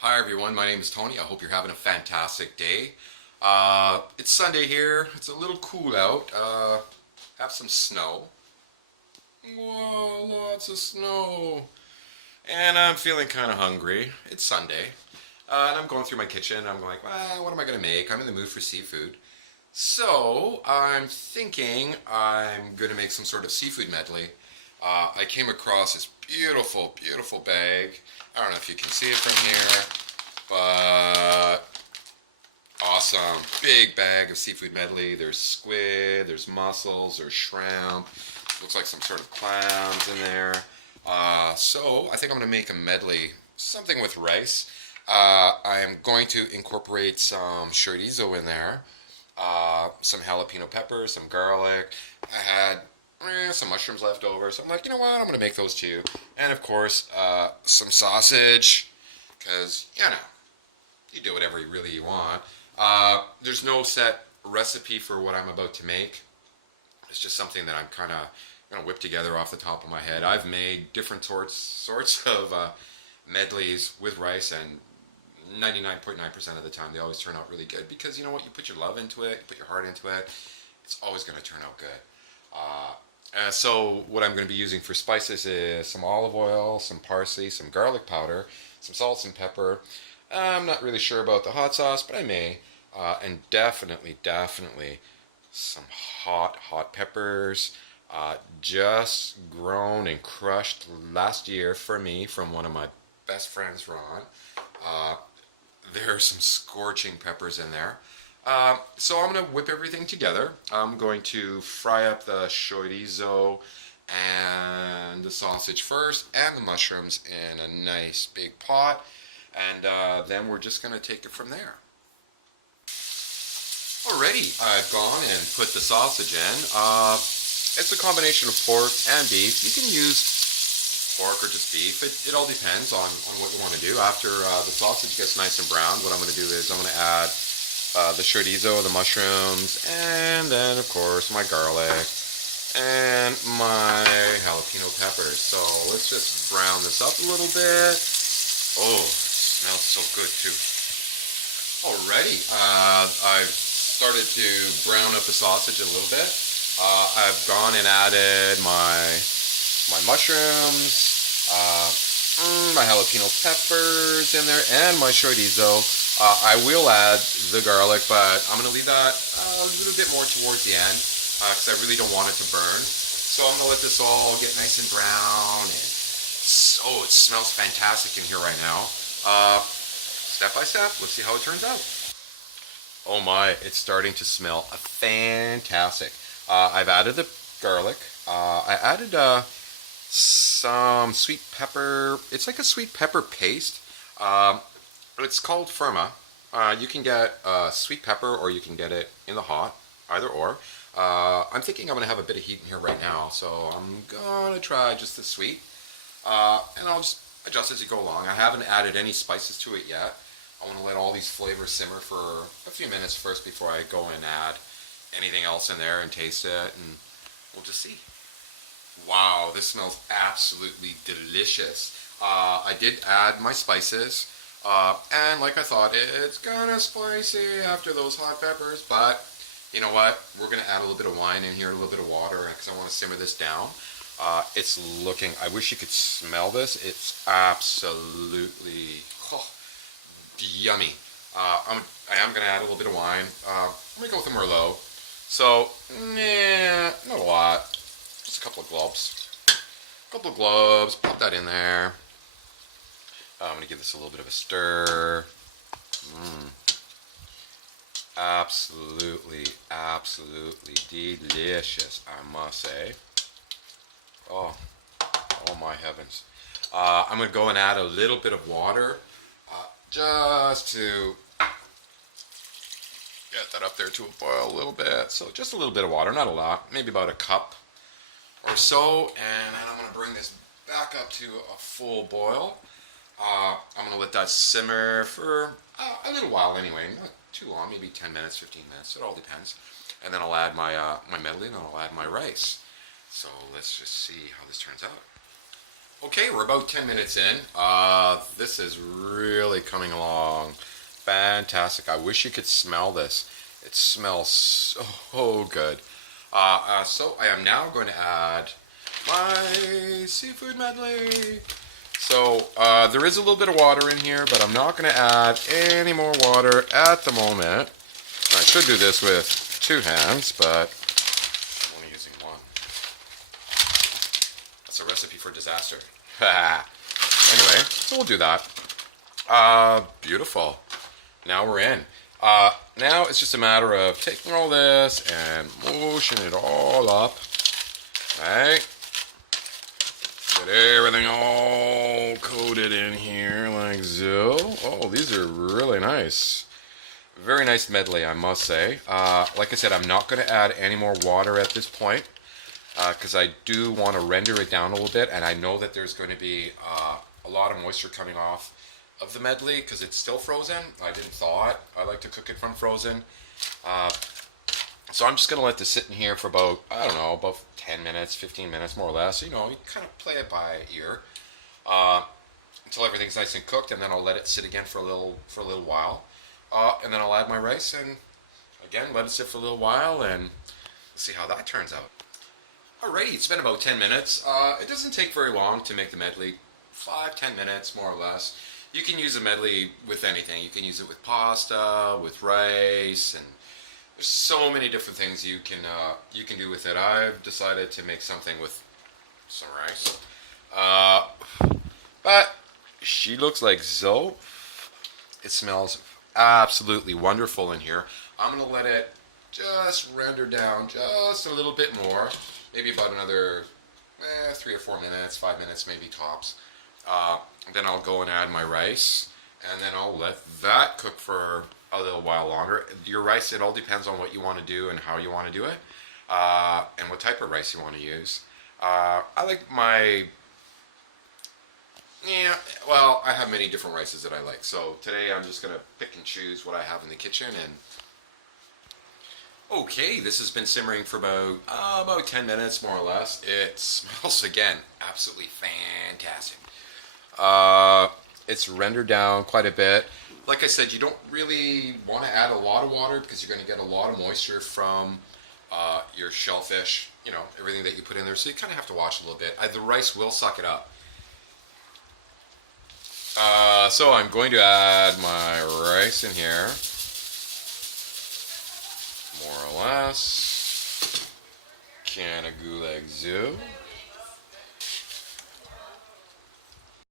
Hi everyone, my name is Tony. I hope you're having a fantastic day. It's Sunday here. It's a little cool out. Have some snow. Whoa, lots of snow. And I'm feeling kind of hungry. It's Sunday. And I'm going through my kitchen. I'm like, well, what am I going to make? I'm in the mood for seafood. So I'm thinking I'm going to make some sort of seafood medley. I came across this beautiful, beautiful bag. I don't know if you can see it from here, but awesome. Big bag of seafood medley. There's squid, there's mussels, there's shrimp. Looks like some sort of clams in there. So I think I'm going to make a medley, something with rice. I am going to incorporate some chorizo in there, some jalapeno peppers, some garlic. I had some mushrooms left over, so I'm like, you know what, I'm going to make those too. And of course, some sausage, because, you do whatever you really want. There's no set recipe for what I'm about to make. It's just something that I'm kind of going to whip together off the top of my head. I've made different sorts of medleys with rice, and 99.9% of the time they always turn out really good because you know what, you put your love into it, you put your heart into it, it's always going to turn out good. So what I'm going to be using for spices is some olive oil, some parsley, some garlic powder, some salt and pepper. I'm not really sure about the hot sauce, but I may. And definitely some hot peppers, just grown and crushed last year for me from one of my best friends, Ron. There are some scorching peppers in there. So I'm going to whip everything together. I'm going to fry up the chorizo and the sausage first and the mushrooms in a nice big pot. And then we're just going to take it from there. Alrighty, I've gone and put the sausage in. It's a combination of pork and beef. You can use pork or just beef. It all depends on what you want to do. After the sausage gets nice and brown, what I'm going to do is I'm going to add the chorizo, the mushrooms, and then of course my garlic and my jalapeno peppers. So let's just brown this up a little bit. Oh, it smells so good too. Alrighty, I've started to brown up the sausage a little bit. I've gone and added my mushrooms, my jalapeno peppers in there, and my chorizo. I will add the garlic, but I'm going to leave that a little bit more towards the end because I really don't want it to burn. So I'm going to let this all get nice and brown. And oh, it smells fantastic in here right now. Step by step, let's see how it turns out. Oh my, it's starting to smell fantastic. I've added the garlic. I added some sweet pepper. It's like a sweet pepper paste. It's called firma. You can get sweet pepper or you can get it in the hot, either or. I'm thinking I'm going to have a bit of heat in here right now, so I'm going to try just the sweet. And I'll just adjust as you go along. I haven't added any spices to it yet. I want to let all these flavors simmer for a few minutes first before I go and add anything else in there and taste it, and we'll just see. Wow, this smells absolutely delicious. I did add my spices, and like I thought, it's kind of spicy after those hot peppers, but you know what? We're going to add a little bit of wine in here, a little bit of water, because I want to simmer this down. It's looking, I wish you could smell this. It's absolutely yummy. I am going to add a little bit of wine. I'm going to go with a Merlot. So, not a lot. Just a couple of globs. Pop that in there. I'm going to give this a little bit of a stir. Absolutely delicious, I must say. Oh my heavens. I'm going to go and add a little bit of water just to get that up there to a boil a little bit. So just a little bit of water, not a lot, maybe about a cup or so. And then I'm going to bring this back up to a full boil. I'm going to let that simmer for a little while anyway, not too long, maybe 10 minutes, 15 minutes, it all depends. And then I'll add my medley and I'll add my rice. So let's just see how this turns out. Okay, we're about 10 minutes in. This is really coming along. Fantastic. I wish you could smell this. It smells so good. So I am now going to add my seafood medley. So there is a little bit of water in here, but I'm not going to add any more water at the moment. I should do this with two hands, but I'm only using one. That's a recipe for disaster. Anyway, so we'll do that. Beautiful. Now we're in. Now it's just a matter of taking all this and motion it all up. Right? Get everything all coated in here like so. Oh, these are really nice. Very nice medley, I must say. Like I said, I'm not going to add any more water at this point because I do want to render it down a little bit, and I know that there's going to be a lot of moisture coming off of the medley because it's still frozen. I didn't thaw it. I like to cook it from frozen. So I'm just going to let this sit in here for about, I don't know, about 10 minutes, 15 minutes more or less. You know, you kind of play it by ear until everything's nice and cooked, and then I'll let it sit again for a little while. And then I'll add my rice and again let it sit for a little while and see how that turns out. Alrighty, it's been about 10 minutes. It doesn't take very long to make the medley. 5-10 minutes more or less. You can use a medley with anything. You can use it with pasta, with rice, and there's so many different things you can do with it. I've decided to make something with some rice. But she looks like so. It smells absolutely wonderful in here. I'm going to let it just render down just a little bit more. Maybe about another 3 or 4 minutes, 5 minutes maybe tops. Then I'll go and add my rice, and then I'll let that cook for a little while longer. Your rice, it all depends on what you want to do and how you want to do it, and what type of rice you want to use. I like my, I have many different rices that I like. So today I'm just going to pick and choose what I have in the kitchen. And okay, this has been simmering for about 10 minutes more or less. It smells, again, absolutely fantastic. It's rendered down quite a bit. Like I said, you don't really want to add a lot of water because you're going to get a lot of moisture from your shellfish, everything that you put in there. So you kind of have to watch a little bit. The rice will suck it up. So I'm going to add my rice in here, more or less. Can of gulags.